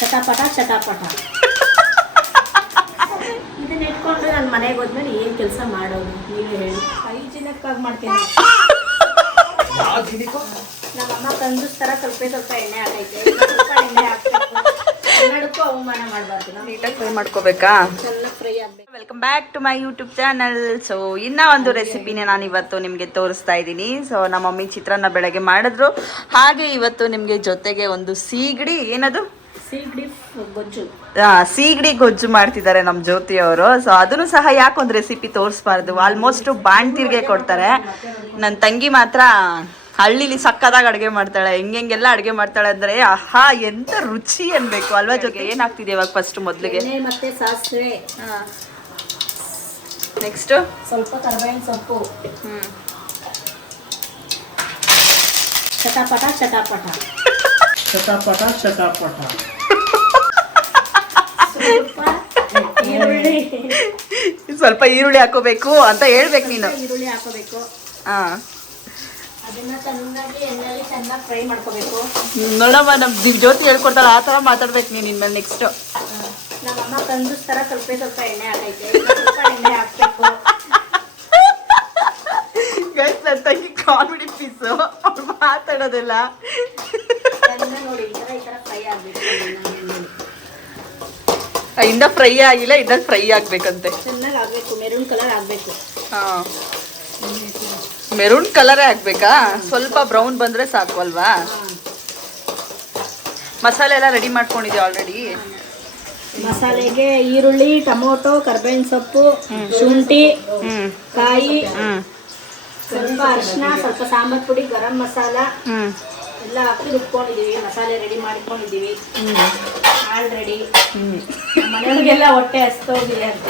ಚಟಾಪಟ ಚಟಾಪಟ. ಇದನ್ನ ಇಟ್ಕೊಂಡು ನಾನು ಮನೆಗೆ ಹೋದ್ಮೇಲೆ ಏನು ಕೆಲಸ ಮಾಡೋದು ನೀವೇ ಹೇಳಿ. ಹೈಜಿನಿಕ್ಕಾಗಿ ಮಾಡ್ತೀನಿ. ನಮ್ಮಮ್ಮ ಕಂಜೂಸ್ತರ ಸ್ವಲ್ಪ ಎಣ್ಣೆ ಹಾಕೈತೆ, ಸ್ವಲ್ಪ ಎಣ್ಣೆ ಹಾಕ್ಬೇಕು. ಕನ್ನಡಕ್ಕೂ ಅವಮಾನ ಮಾಡಬಾರ್ದು. ನಾವು ನೀಟಾಗಿ ಫ್ರೈ ಮಾಡ್ಕೋಬೇಕಾ? ಚೆನ್ನಾಗಿ ಫ್ರೈ ಆಗಬೇಕು. Welcome back to my YouTube channel. So ಇನ್ನೂ ಒಂದು ರೆಸಿಪಿನೇ ನಾನು ಇವತ್ತು ನಿಮಗೆ ತೋರಿಸ್ತಾ ಇದ್ದೀನಿ. ಸೊ ನಮ್ಮ ಮಮ್ಮಿ ಚಿತ್ರಾನ್ನ ಬೆಳಗ್ಗೆ ಮಾಡಿದ್ರು, ಹಾಗೆ ಇವತ್ತು ನಿಮಗೆ ಜೊತೆಗೆ ಒಂದು ಸೀಗಡಿ, ಏನದು ಸೀಗಡಿ ಗೊಜ್ಜು, ಸೀಗಡಿ ಗೊಜ್ಜು ಮಾಡ್ತಿದ್ದಾರೆ ನಮ್ಮ ಜ್ಯೋತಿ ಅವರು. ಸೊ ಅದನ್ನು ಸಹ ಯಾಕೊಂದು ರೆಸಿಪಿ ತೋರಿಸ್ಬಾರ್ದು, ಆಲ್ಮೋಸ್ಟ್ ಬಾಣ್ತಿರ್ಗೆ ಕೊಡ್ತಾರೆ. ನನ್ನ ತಂಗಿ ಮಾತ್ರ ಹಳ್ಳಿಲಿ ಸಕ್ಕದಾಗ ಅಡುಗೆ ಮಾಡ್ತಾಳೆ, ಹೆಂಗೆಲ್ಲ ಅಡುಗೆ ಮಾಡ್ತಾಳೆ ಅಂದರೆ ಆಹಾ ಎಂತ ರುಚಿ ಅನ್ಬೇಕು ಅಲ್ವಾ ಜೊತೆ. ಏನಾಗ್ತಿದೆ ಇವಾಗ ಫಸ್ಟ್ ಮೊದಲಿಗೆ ಮತ್ತೆ ಸಾಸಿವೆ, ನೆಕ್ಸ್ಟ್ ಸ್ವಲ್ಪ ಕರಿಬೇವಿನ ಸೊಪ್ಪು, ಚಟಾಪಟ ಚಟಾಪಟ ಚಟಾಪಟ ಚಟಾಪಟ, ಈರುಳ್ಳಿ, ಸ್ವಲ್ಪ ಈರುಳ್ಳಿ ಹಾಕೋಬೇಕು ಅಂತ ಹೇಳ್ಬೇಕು ನೀನು. ಈರುಳ್ಳಿ ಹಾಕೋಬೇಕು. ಅದನ್ನ ಚೆನ್ನಾಗಿ ಎಣ್ಣೆಯಲ್ಲಿ ಚೆನ್ನಾಗಿ ಫ್ರೈ ಮಾಡ್ಕೋಬೇಕು. ನೋಡಮ್ಮ ನಮ್ಮ ಜ್ಯೋತಿ ಹೇಳ್ಕೊಡ್ತಾಳೆ ಆ ಥರ ಮಾತಾಡ್ಬೇಕು ನೀನು ಇನ್ಮೇಲೆ. ನೆಕ್ಸ್ಟ್ ನಮ್ಮಮ್ಮ ಕಂಜೂಸ್ತರ ಸ್ವಲ್ಪ ಎಣ್ಣೆ ಹಾಕೈತೆ, ಸ್ವಲ್ಪ ಎಣ್ಣೆ ಹಾಕ್ಬೇಕು. ಗೈಸ್ ನನ್ನ ತಂಗಿ ಕಾಮಿಡಿ ಪೀಸು, ಅವ್ರು ಮಾತಾಡೋದಿಲ್ಲ. ನೋಡಿ ಈ ಥರ ಫ್ರೈ ಆಗಬೇಕು. ಇನ್ನ ಫ್ರೈ ಆಗಿಲ್ಲ, ಇನ್ನ ಫ್ರೈ ಆಗ್ಬೇಕಂತೆ. ಚೆನ್ನಾಗಿ ಆಗಬೇಕು, ಮೆರೂನ್ ಕಲರ್ ಆಗಬೇಕು. ಹಾಂ, ಮೆರೂನ್ ಕಲರೇ ಆಗ್ಬೇಕಾ? ಸ್ವಲ್ಪ ಬ್ರೌನ್ ಬಂದರೆ ಸಾಕು ಅಲ್ವಾ? ಮಸಾಲೆ ಎಲ್ಲ ರೆಡಿ ಮಾಡ್ಕೊಂಡಿದ್ದೀವಿ ಆಲ್ರೆಡಿ. ಮಸಾಲೆಗೆ ಈರುಳ್ಳಿ, ಟೊಮೊಟೊ, ಕರಿಬೇವಿನ ಸೊಪ್ಪು, ಶುಂಠಿ, ಕಾಯಿ, ಸ್ವಲ್ಪ ಅರಿಶಿನ, ಸ್ವಲ್ಪ ಸಾಂಬಾರ್ ಪುಡಿ, ಗರಂ ಮಸಾಲ ಎಲ್ಲ ಹಾಕಿ ರುಬ್ಕೊಂಡಿದ್ದೀವಿ. ಮಸಾಲೆ ರೆಡಿ ಮಾಡ್ಕೊಂಡಿದ್ದೀವಿ ಆಲ್ರೆಡಿ. ಮನೆಯವ್ರಿಗೆಲ್ಲ ಹೊಟ್ಟೆ ಹಸ್ತೋಗಿದೆ ಅಂತ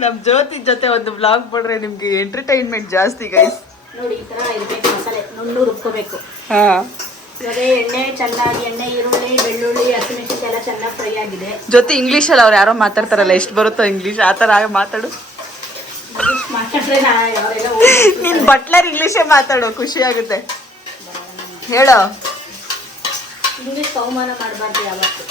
ನಮ್ಮ ಜ್ಯೋತಿ ಜೊತೆ ಒಂದು ಬ್ಲಾಗ್ ಬಿಡ್ರೆ ನಿಮ್ಗೆ ಎಂಟರ್ಟೈನ್ಮೆಂಟ್ ಜಾಸ್ತಿ ಗೈಸ್. ನೋಡಿ ಈ ಥರ ಇರಬೇಕು ಮಸಾಲೆ, ನುಣ್ಣು ರುಬ್ಕೋಬೇಕು. ಹಾಂ, ಇವಾಗ ಎಣ್ಣೆ ಚೆನ್ನಾಗಿ, ಎಣ್ಣೆ, ಈರುಳ್ಳಿ, ಬೆಳ್ಳುಳ್ಳಿ, ಹಸಿಮೆಣಸಿನಕಾಯಿ ಎಲ್ಲ ಚೆನ್ನಾಗಿ ಫ್ರೈ ಆಗಿದೆ. ಜೊತೆ ಇಂಗ್ಲೀಷಲ್ಲಿ ಅವ್ರು ಯಾರೋ ಮಾತಾಡ್ತಾರಲ್ಲ, ಎಷ್ಟು ಬರುತ್ತೋ ಇಂಗ್ಲೀಷ್, ಆ ಥರ ಮಾತಾಡು. ಮಾತಾಡ್ರೆ ಅವರೆಲ್ಲ ನೀನು ಬಟ್ಲರ್ ಇಂಗ್ಲೀಷೇ ಮಾತಾಡು, ಖುಷಿ ಆಗುತ್ತೆ. ಹೇಳೋ. ಇಂಗ್ಲೀಷ್ ಅವಮಾನ ಮಾಡಬಾರ್ದು ಯಾವತ್ತು.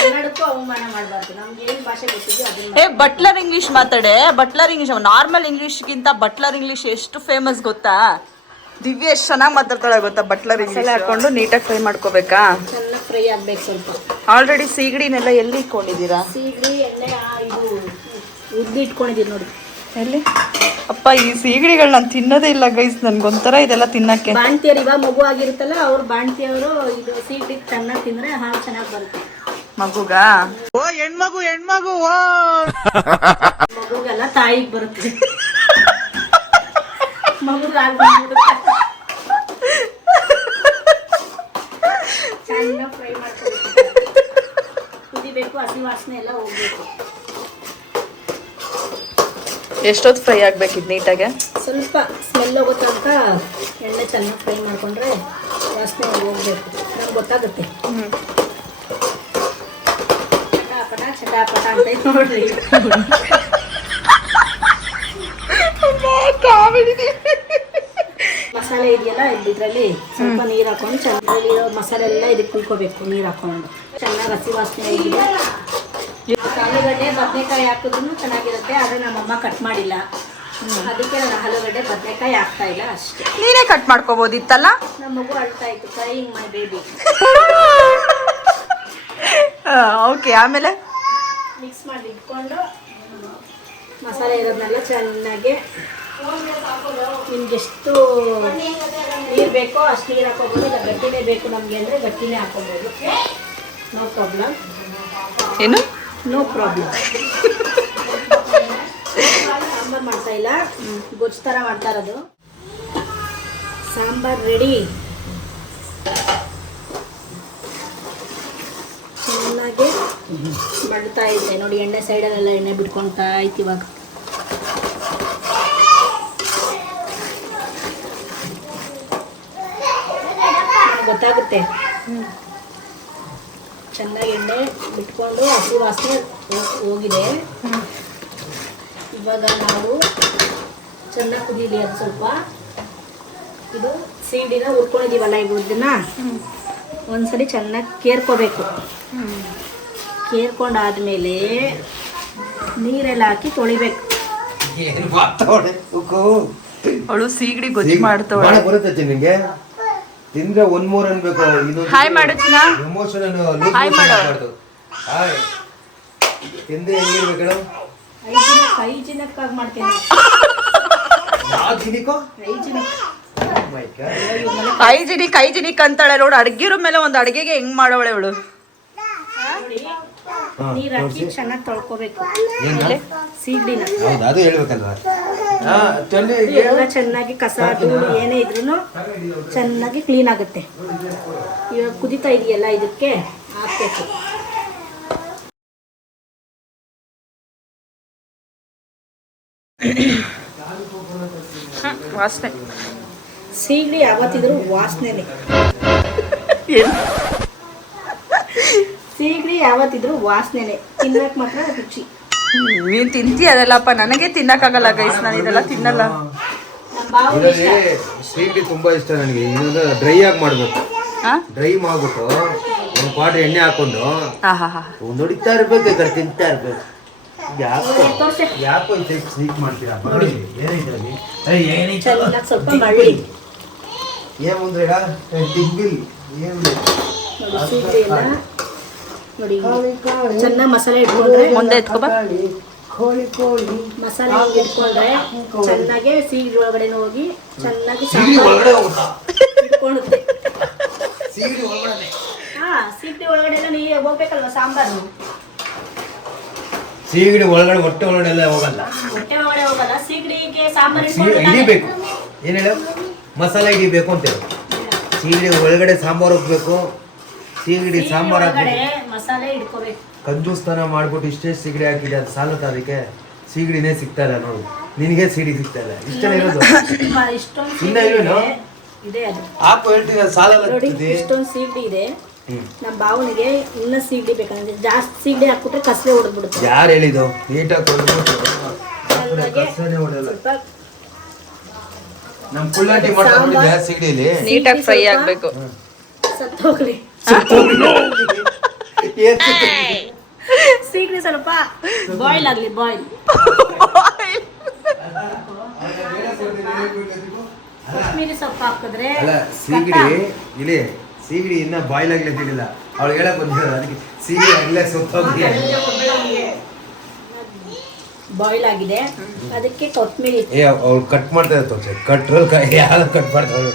ಕನ್ನಡಕ್ಕೂ ಅವಮಾನ ಮಾಡಬಾರ್ದು. ನಮ್ಗೆ ಏನು ಭಾಷೆ ಗೊತ್ತಿದೆಯೋ ಅದನ್ನ. ಬಟ್ಲರ್ ಇಂಗ್ಲೀಷ್ ಮಾತಾಡೆ. ಬಟ್ಲರ್ ಇಂಗ್ಲೀಷ್, ನಾರ್ಮಲ್ ಇಂಗ್ಲೀಷ್ಗಿಂತ ಬಟ್ಲರ್ ಇಂಗ್ಲೀಷ್ ಎಷ್ಟು ಫೇಮಸ್ ಗೊತ್ತಾ? ದಿವ್ಯ ಎಷ್ಟು ಚೆನ್ನಾಗಿ ಮಾತಾಡ್ತಾಳೆ ಗೊತ್ತಾ ಬಟ್ಲರ್ ಇಂಗ್ಲೀಷ್. ಹಾಕೊಂಡು ನೀಟಾಗಿ ಫ್ರೈ ಮಾಡ್ಕೋಬೇಕಾ? ಚೆನ್ನಾಗಿ ಫ್ರೈ ಆಗ್ಬೇಕು ಸ್ವಲ್ಪ. ಆಲ್ರೆಡಿ ಸೀಗಡಿನೆಲ್ಲ ಎಲ್ಲಿ ಇಟ್ಕೊಂಡಿದ್ದೀರಾ? ಸೀಗಡಿ ಎಣ್ಣೆ ಇದು ಉದ್ದಿ ಇಟ್ಕೊಂಡಿದ್ದೀರಿ ನೋಡಿ. ಎಲ್ಲಿ? ಅಪ್ಪ ಈ ಸೀಗಡಿಗಳು ನಾನು ತಿನ್ನೋದೇ ಇಲ್ಲ ಗೈಸ್, ನನ್ಗೊಂಥರ ಇದೆಲ್ಲ ತಿನ್ನಕ್ಕೆ. ಬಾಣ್ತಿಯರು ಇವಾಗ ಮಗು ಆಗಿರುತ್ತಲ್ಲ, ಅವ್ರು ಬಾಣ್ತಿಯವರು ಇದು ಸೀಗಡಿ ಚೆನ್ನಾಗಿ ತಿಂದ್ರೆ ಹಾಲು ಚೆನ್ನಾಗಿ ಬರುತ್ತೆ ಮಗುಗ. ಓ ಹೆಣ್ಮಗು ಹೆಣ್ಮಗು, ಮಗುಗೆಲ್ಲ ತಾಯಿಗೆ ಬರುತ್ತೆ, ಮಗುಗೆ ಹಾಲು ಬಂದ್ಬಿಡುತ್ತೆ. ಚೆನ್ನಾಗಿ ಫ್ರೈ ಮಾಡ್ಕೋಬೇಕು, ಕುದಿಬೇಕು, ಹಸಿ ವಾಸನೆ ಎಲ್ಲ ಹೋಗ್ಬೇಕು. ಎಷ್ಟೊತ್ತು ಫ್ರೈ ಆಗ್ಬೇಕಿದ್ ನೀಟಾಗೆ? ಸ್ವಲ್ಪ ಸ್ಮೆಲ್ ಹೋಗೋ ತನಕ ಎಣ್ಣೆ ಚೆನ್ನಾಗಿ ಫ್ರೈ ಮಾಡ್ಕೊಂಡ್ರೆ ವಾಸನೆ ಹೋಗ್ಬೇಕು, ನಮ್ಗೆ ಗೊತ್ತಾಗುತ್ತೆ. ಚಟಾಪಟ ಚಟಾಪಟ ಅಂತ ನೋಡ್ರಿ. ಮಸಾಲೆ ಇದೆಯಲ್ಲ, ಇದರಲ್ಲಿ ಸ್ವಲ್ಪ ನೀರು ಹಾಕೊಂಡು ಚೆನ್ನಾಗಿ ಮಸಾಲೆ ಎಲ್ಲ ಇದಕ್ಕೆ ಕುಳ್ಕೋಬೇಕು. ನೀರು ಹಾಕೊಂಡು ಚೆನ್ನಾಗಿ ಹಸಿ ವಾಸನೆ ಹೋಗಿದೆ. ಆಲೂಗಡ್ಡೆ, ಬದನೆಕಾಯಿ ಹಾಕಿದ್ರು ಚೆನ್ನಾಗಿರುತ್ತೆ, ಆದರೆ ನಮ್ಮಮ್ಮ ಕಟ್ ಮಾಡಿಲ್ಲ, ಅದಕ್ಕೆ ನಾನು ಆಲೂಗಡ್ಡೆ ಬದನೆಕಾಯಿ ಹಾಕ್ತಾ ಇಲ್ಲ ಅಷ್ಟೇ. ನೀನೇ ಕಟ್ ಮಾಡ್ಕೋಬೋದಿತ್ತಲ್ಲ? ನಮ್ಮ ಮಗು ಅಳ್ತಾ ಇತ್ತು, ಕ್ರೈಯಿಂಗ್ ಮೈ ಬೇಬಿ. ಓಕೆ, ಆಮೇಲೆ ಮಿಕ್ಸ್ ಮಾಡಿ ಇಟ್ಕೊಂಡು ಮಸಾಲೆ ಇರೋದನ್ನೆಲ್ಲ ಚೆನ್ನಾಗಿ, ನಿಮ್ಗೆ ಎಷ್ಟು ನೀರು ಬೇಕೋ ಅಷ್ಟು ನೀರು ಹಾಕೋಬೋದು. ಇಲ್ಲ ಗಟ್ಟಿನೇ ಬೇಕು ನಮಗೆ ಅಂದರೆ ಗಟ್ಟಿನೇ ಹಾಕೋಬೋದು, ನೋ ಪ್ರಾಬ್ಲಮ್. ಏನು? No problem. ಸಾಂಬಾರು ಮಾಡ್ತಾ ಇಲ್ಲ, ಗೊಜ್ಜು ಥರ ಮಾಡ್ತಾ ಇರೋದು. ಸಾಂಬಾರು ರೆಡಿ. ಚೆನ್ನಾಗಿ ಬಡ್ತಾ ಇದೆ ನೋಡಿ, ಎಣ್ಣೆ ಸೈಡಲ್ಲೆಲ್ಲ ಎಣ್ಣೆ ಬಿಟ್ಕೊಳ್ತಾ ಐತಿ ಇವಾಗ. ಗೊತ್ತಾಗುತ್ತೆ. ಚೆನ್ನಾಗಿ ಎಣ್ಣೆ ಬಿಟ್ಕೊಂಡು ಹಸಿ ವಾಸನೆ ಹೋಗಿದೆ. ಇವಾಗ ನಾವು ಚೆನ್ನಾಗಿ ಕುದೀಲಿ ಅದು ಸ್ವಲ್ಪ. ಇದು ಸೀಗಡಿನ ಹುರ್ಕೊಂಡಿದ್ದೀವಲ್ಲ ಈಗ ಇದನ್ನ ಒಂದ್ಸರಿ ಚೆನ್ನಾಗಿ ಕೇರ್ಕೋಬೇಕು. ಕೇರ್ಕೊಂಡಾದ್ಮೇಲೆ ನೀರೆಲ್ಲ ಹಾಕಿ ತೊಳಿಬೇಕು. ಅವಳು ಸೀಗಡಿ ಗೊಜ್ಜು ಮಾಡ್ತಾವಳೆ. ಬರುತ್ತೆ ನಿಂಗೆ ತಿಂದ್ರೆ ಒಂದ್ ಮೂರ್ ಅನ್ಬೇಕು. ಹಾಯ್ ಮಾಡು ಚಿನ್ನ. ಎಮೋಷನಲ್ ಹಾಯ್ ಮಾಡು. ಹಾಯ್ ತಿಂದ್ರೆ ಹೆಂಗಿರ್ಬೇಕು ಹೇಳು? ಹೈಜಿನಿಕ್ಕಾಗಿ ಮಾಡ್ತೇನೆ. ಹೈಜಿನಿಕ್ ಅಂತಾಳೆ ನೋಡು. ಅಡ್ಗಿರ ಮೇಲೆ ಒಂದು ಅಡ್ಗೆಗೆ ಹೆಂಗ್ ಮಾಡವಳೆ ಅವಳು. ನೋಡಿ ನೀರ್ ಹಾಕಿ ಚೆನ್ನಾಗಿ ತೊಳ್ಕೊಬೇಕು ಸೀಗಡಿನ. ಹೌದು ಅದು ಹೇಳ್ಬೇಕಲ್ವಾ. ಎಲ್ಲ ಚೆನ್ನಾಗಿ ಕಸ ಧೂಳು ಏನೇ ಇದ್ರೂ ಚೆನ್ನಾಗಿ ಕ್ಲೀನ್ ಆಗುತ್ತೆ. ಇವಾಗ ಕುದಿತಾ ಇದೆಯಲ್ಲ ಇದಕ್ಕೆ ಹಾಕ್ಬೇಕು. ವಾಸನೆ ಸೀಗಡಿ ಯಾವತ್ತಿದ್ರು ವಾಸನೆನೆ. ಸೀಗಡಿ ಯಾವತ್ತಿದ್ರು ವಾಸನೆನೆ. ತಿನ್ನಕ್ ಮಾತ್ರ ರುಚಿ. ನೀನ್ ತಿಂತಿ ಅದೆಲ್ಲಪ್ಪ, ನನಗೆ ತಿನ್ನಕ್ಕಾಗಲ್ಲ ಗೈಸ್. ನಾನು ಇದೆಲ್ಲ ತಿನ್ನಲ್ಲ. ನಮ್ಮ ಬಾವು ಇದರಲ್ಲಿ ಸ್ವೀಟ್ ತುಂಬಾ ಇಷ್ಟ ನನಗೆ. ಇದನ್ನ ಡ್ರೈ ಆಗಿ ಮಾಡ್ಬೇಕು. ಡ್ರೈ ಮಾಡ್ಬಿಟ್ಟು ಒಂದು ಕ್ವಾರ್ಟರ್ ಎಣ್ಣೆ ಹಾಕೊಂಡು ಒಂದು ಹೊಡಿತಾ ಇರ್ಬೇಕು, ಈ ಕಡೆ ತಿಂತಾ ಇರ್ಬೇಕು. ಯಾಕೋ ಸ್ವೀಟ್ ಮಾಡ್ತೀರಾ? ಚೆನ್ನಾಗಿ ಸ್ವಲ್ಪ ಮಳ್ಳಿ ಏನ್ ಮುಂದ್ರೆ ತಿಂಬಿಲ್ ಏನ್ ನೋಡಿ ಸೀಗಡಿ ಎಲ್ಲ ನೋಡಿ ಚೆನ್ನಾಗಿ ಮಸಾಲೆ ಇಟ್ಕೊಂಡ್ರೆ ಮುಂದೆ ಎತ್ಕೊಬ. ಮಸಾಲೆ ಹಿಂಗೆ ಇಟ್ಕೊಂಡ್ರೆ ಚೆನ್ನಾಗಿ ಸೀಗಡಿ ಒಳಗಡೆ ಹೋಗಿ ಚೆನ್ನಾಗಿ ಇಟ್ಕೊಳ್ಳುತ್ತೆ. ಹಾ ಸೀಗಡಿ ಒಳಗಡೆ ಎಲ್ಲ ನೀರು ಹೋಗ್ಬೇಕಲ್ವ ಸಾಂಬಾರು. ಸೀಗಡಿ ಒಳಗಡೆ ಹೊಟ್ಟೆ ಒಳಗಡೆ ಎಲ್ಲ ಹೋಗಲ್ಲ. ಹೊಟ್ಟೆ ಒಳಗಡೆ ಹೋಗಲ್ಲ. ಸೀಗಡಿಗೆ ಸಾಂಬಾರು ಹಿಡಿಬೇಕು. ಏನ್ ಹೇಳ ಮಸಾಲೆ ಹಿಡಿಬೇಕು ಅಂತೇಳಿ. ಸೀಗಡಿ ಒಳಗಡೆ ಸಾಂಬಾರು ಹೋಗ್ಬೇಕು. ಸೀಗಡಿ ಸಾಂಬಾರು ಹಾಕ್ಬೇಕು. ಮಸಾಲೆ ಇಟ್ಕೋಬೇಕು. ಕಂಜೂಸ್ತಾನ ಮಾಡ್ಬಿಟ್ಟು ಇಷ್ಟೇ ಸೀಗಡಿ ಹಾಕಿದೆ ಅದು ಸಾಲತ್ತ. ಅದಕ್ಕೆ ಸೀಗಡಿನೇ ಸಿಗ್ತಾ ಇಲ್ಲ ನೋಡು. ನಿನಗೆ ಸೀಗಡಿ ಸಿಗ್ತಾ ಇಲ್ಲ. ಇಷ್ಟೇ ಇರೋದು. ಇನ್ನ ಇಲ್ವೇನು? ಇದೆ ಅದು. ಹಾಕು ಹೇಳ್ತೀನಿ ಅದು ಸಾಲಲ್ಲ. ನೋಡಿ ಇಷ್ಟೊಂದು ಸೀಗಡಿ ಇದೆ. ನಮ್ಮ ಬಾವನಿಗೆ ಇನ್ನ ಸೀಗಡಿ ಬೇಕಂದ್ರೆ ಜಾಸ್ತಿ ಸೀಗಡಿ ಹಾಕ್ಬಿಟ್ರೆ ಕಸಲೆ ಹೊಡೆದ್ಬಿಡುತ್ತೆ. ಯಾರು ಹೇಳಿದ್ದು? ನೀಟಾಗಿ ಸ್ವಲ್ಪ ನಮ್ ಕುಳ್ಳಾಟಿ ಮಾಡ್ತಾರೆ ಸೀಗಡಿಲಿ ನೀಟಾಗಿ ಫ್ರೈ ಆಗ್ಬೇಕು. ಸತ್ತೋಗ್ಲಿ ಸೀಗಡಿ ಸ್ವಲ್ಪ ಬಾಯ್ಲ್ ಆಗ್ಲಿ. ಬಾಯ್ಲ್ ಕೊತ್ತಂಬರಿ ಸೊಪ್ಪು ಹಾಕಿದ್ರೆ ಅಲ್ಲ ಸೀಗಡಿ ಇಲ್ಲಿ ಸೀಗಡಿ ಇನ್ನ ಬಾಯ್ಲ್ ಆಗ್ಲಿ ತಿಳಿಲ್ಲ. ಅವಳು ಹೇಳಕ್ ಬಂದಿಲ್ಲ. ಅದಕ್ಕೆ ಸೀಗಡಿ ಆಗ್ಲೇ ಸೊಪ್ಪು ಬಾಯ್ಲ್ ಆಗಿದೆ. ಅದಕ್ಕೆ ಕೊತ್ತಂಬರಿ ಅವ್ಳು ಕಟ್ ಮಾಡ್ತಾ ಇರ್ತಾರೆ. ಕಟ್ರಲ್ಲಿ ಯಾರು ಕಟ್ ಮಾಡ್ತಾರೆ?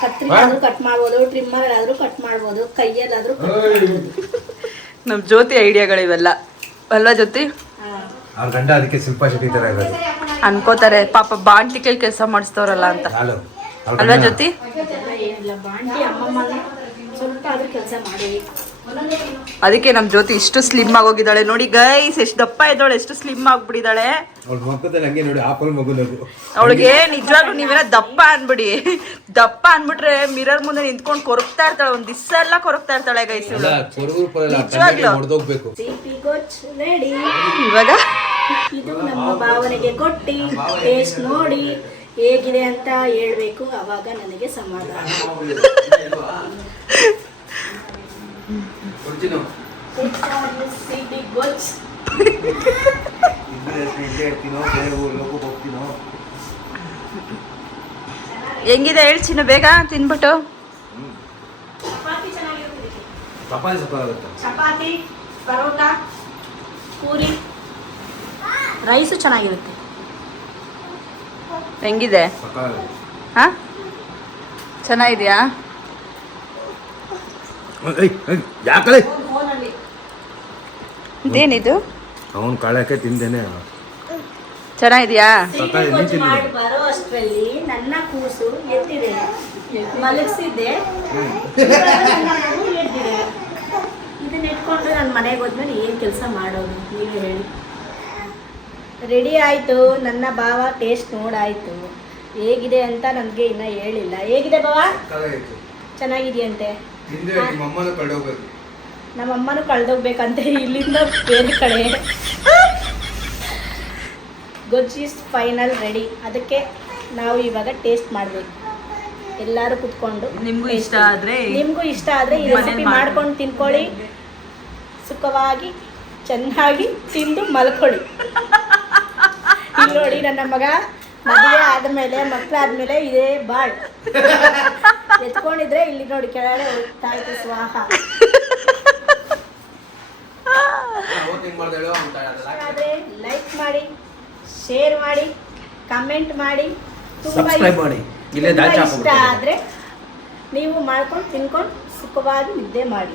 ಕತ್ರಿಲಾದ್ರೂ ಕಟ್ ಮಾಡ್ಬೋದು, ಟ್ರಿಮ್ಮರ್ ಆದ್ರೂ ಕಟ್ ಮಾಡ್ಬೋದು, ಕೈಯಲ್ಲಾದ್ರೂ ಕಟ್ ಮಾಡ್ಬೋದು. ನಮ್ ಜ್ಯೋತಿ ಐಡಿಯಾಗಳಿವೆಲ್ಲ ಅಲ್ವಾ ಜ್ಯೋತಿ? ಅವ್ರ ಗಂಡ ಅದಕ್ಕೆ ಶಿಲ್ಪಾ ಶೆಟ್ಟಿ ತರ ಇರೋದು ಅನ್ಕೋತಾರೆ. ಪಾಪ ಬಾಂಟಿ ಕೈ ಕೆಲಸ ಮಾಡಿಸ್ತವ್ರಲ್ಲ ಅಂತ ಅಲ್ವಾ ಜ್ಯೋತಿ? ಏನಿಲ್ಲ ಬಾಂಟಿ ಅಮ್ಮಮ್ಮ ಸ್ವಲ್ಪ ಆದ್ರೂ ಕೆಲಸ ಮಾಡಿ. ಅದಕ್ಕೆ ನಮ್ ಜ್ಯೋತಿ ಇಷ್ಟು ಸ್ಲಿಮ್ ಆಗೋಗಿದ್ದಾಳೆ ನೋಡಿ ಗೈಸ್. ಎಷ್ಟು ದಪ್ಪ ಇದ್ದಾಳೆ, ಎಷ್ಟು ಸ್ಲಿಮ್ ಆಗ್ಬಿಟ್ಟಿದ್ದಾಳೆ. ಅವ್ಳ ಮಕ್ಕದಲ್ಲಿ ಹಂಗೆ ನೋಡಿ ಆಪಲ್ ಮಗುನದು. ಅವಳಿಗೆ ನಿಜವಾಗ್ಲೂ ನೀವೆಲ್ಲ ದಪ್ಪ ಅನ್ಬಿಡಿ. ದಪ್ಪ ಅನ್ಬಿಟ್ರೆ ಮಿರರ್ ಮುಂದೆ ನಿಂತ್ಕೊಂಡು ಕೊರಗ್ತಾ ಇರ್ತಾಳೆ. ಒಂದ್ ದಿವ್ಸ ಎಲ್ಲ ಕೊರಗ್ತಾ ಇರ್ತಾಳೆ ಗೈಸ್. ಹೊಡೆದೋಗ್ಬೇಕು. ಸಿಪಿ ಗೊಜ್ಜು ರೆಡಿ. ಇವಾಗ ಇದು ನಮ್ಮ ಭಾವನೆಗೆ ಕೊಟ್ಟಿ ಟೇಸ್ಟ್ ನೋಡಿ ಹೇಗಿದೆ ಅಂತ ಹೇಳ್ಬೇಕು. ಅವಾಗ ನನಗೆ ಸಮಾಧಾನ. ಸಿಪಿ ಗೊಜ್ಜು ಹೆಂಗಿದೆ ಹೇಳ್ಚಿನ ಬೇಗ ತಿನ್ಬಿಟ್ಟು. ಚಪಾತಿ ಚೆನ್ನಾಗಿರುತ್ತೆ. ಚಪಾತಿ ಸೂಪರ್. ಚಪಾತಿ, ಪರೋಟ, ಪೂರಿ, ರೈಸು ಚೆನ್ನಾಗಿರುತ್ತೆ. ಹೆಂಗಿದೆ? ಹಾ ಚೆನ್ನಾಗಿದ್ಯಾ? ಯಾಕಲೆ ಇದೇನಿದು? ಅವನ್ ಕಾಳಕ್ಕೆ ತಿಂದೇನೆ. ಚೆನ್ನಾಗಿದ್ಯಾ? ಮಾಡಿ ಬರೋ ಅಷ್ಟರಲ್ಲಿ ನನ್ನ ಕೂಸು ಎತ್ತಿದೆ, ಮಲಗಿಸಿದ್ದೆ. ಎದ್ದಿದೆ. ಇದನ್ನ ಇಟ್ಕೊಂಡು ನನ್ನ ಮನೆಗೆ ಹೋದ್ಮೇಲೆ ಏನು ಕೆಲಸ ಮಾಡೋದು ನೀವೇ ಹೇಳಿ. ರೆಡಿ ಆಯಿತು. ನನ್ನ ಭಾವ ಟೇಸ್ಟ್ ನೋಡಾಯಿತು. ಹೇಗಿದೆ ಅಂತ ನನಗೆ ಇನ್ನೂ ಹೇಳಿಲ್ಲ. ಹೇಗಿದೆ ಭಾವ? ಚೆನ್ನಾಗಿದೆಯಂತೆ. ನಮ್ಮಮ್ಮನೂ ಕಳೆದೋಗ್ಬೇಕಂತೆ ಇಲ್ಲಿಂದ ಬೇರೆ ಕಡೆ. ಗೊಜ್ಜು ಇಸ್ ಫೈನಲ್ ರೆಡಿ. ಅದಕ್ಕೆ ನಾವು ಇವಾಗ ಟೇಸ್ಟ್ ಮಾಡಬೇಕು. ಎಲ್ಲರೂ ಕುತ್ಕೊಂಡು ನಿಮಗೂ ಇಷ್ಟ ಆದರೆ ಈ ರೆಸಿಪಿ ಮಾಡ್ಕೊಂಡು ತಿನ್ಕೊಳ್ಳಿ. ಸುಖವಾಗಿ ಚೆನ್ನಾಗಿ ತಿಂದು ಮಲ್ಕೊಳ್ಳಿ. ಇಲ್ಲಿ ನೋಡಿ ನನ್ನ ಮಗ ಮದುವೆ ಆದಮೇಲೆ ಮಕ್ಕಳಾದ್ಮೇಲೆ ಇದೇ ಬಾಳ್ ಎತ್ಕೊಂಡಿದ್ರೆ ಇಲ್ಲಿ ನೋಡಿ ಕೆಳಗಡೆ ಹೋಗ್ತಾ ಇತ್ತು ಸ್ವಾಹ. ಆದ್ರೆ ಲೈಕ್ ಮಾಡಿ, ಶೇರ್ ಮಾಡಿ, ಕಮೆಂಟ್ ಮಾಡಿ, ತುಂಬಾ ಇಷ್ಟ ಆದ್ರೆ ನೀವು ಮಾಡ್ಕೊಂಡು ತಿನ್ಕೊಂಡು ಸುಖವಾಗಿ ನಿದ್ದೆ ಮಾಡಿ.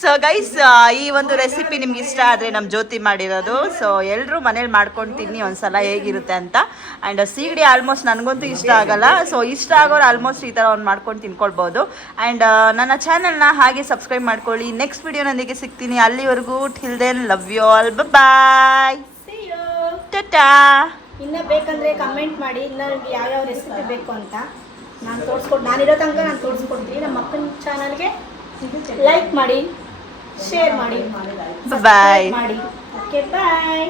ಸೊ ಗೈಸ್, ಈ ಒಂದು ರೆಸಿಪಿ ನಿಮ್ಗೆ ಇಷ್ಟ ಆದರೆ ನಮ್ಮ ಜ್ಯೋತಿ ಮಾಡಿರೋದು. ಸೊ ಎಲ್ಲರೂ ಮನೇಲಿ ಮಾಡ್ಕೊಂಡು ತಿನ್ನಿ ಒಂದ್ಸಲ ಹೇಗಿರುತ್ತೆ ಅಂತ. ಆ್ಯಂಡ್ ಸೀಗಡಿ ಆಲ್ಮೋಸ್ಟ್ ನನಗಂತೂ ಇಷ್ಟ ಆಗಲ್ಲ. ಸೊ ಇಷ್ಟ ಆಗೋರು ಆಲ್ಮೋಸ್ಟ್ ಈ ಥರ ಒಂದು ಮಾಡ್ಕೊಂಡು ತಿನ್ಕೊಳ್ಬೋದು. ಆ್ಯಂಡ್ ನನ್ನ ಚಾನಲ್ನ ಹಾಗೆ ಸಬ್ಸ್ಕ್ರೈಬ್ ಮಾಡ್ಕೊಳ್ಳಿ. ನೆಕ್ಸ್ಟ್ ವಿಡಿಯೋನೊಂದಿಗೆ ಸಿಗ್ತೀನಿ. ಅಲ್ಲಿವರೆಗೂ till then love you all, bye, tata. ಇನ್ನ ಬೇಕಂದ್ರೆ ಕಮೆಂಟ್ ಮಾಡಿ, ಇನ್ನ ನಿಮ್ಗೆ ಯಾವ್ಯಾವ ರೆಸಿಪಿ ಬೇಕು ಅಂತ ನಾನಿರೋ ತನಕ ನಾನು ತೋರಿಸ್ಕೊಡ್ತೀನಿ. ನಮ್ಮ ಮಕ್ಕಳ ಚಾನಲ್ಗೆ ಲೈಕ್ ಮಾಡಿ, ಶೇರ್ ಮಾಡಿ, ಬಾಯ್ ಮಾಡಿ. ಓಕೆ, ಬಾಯ್.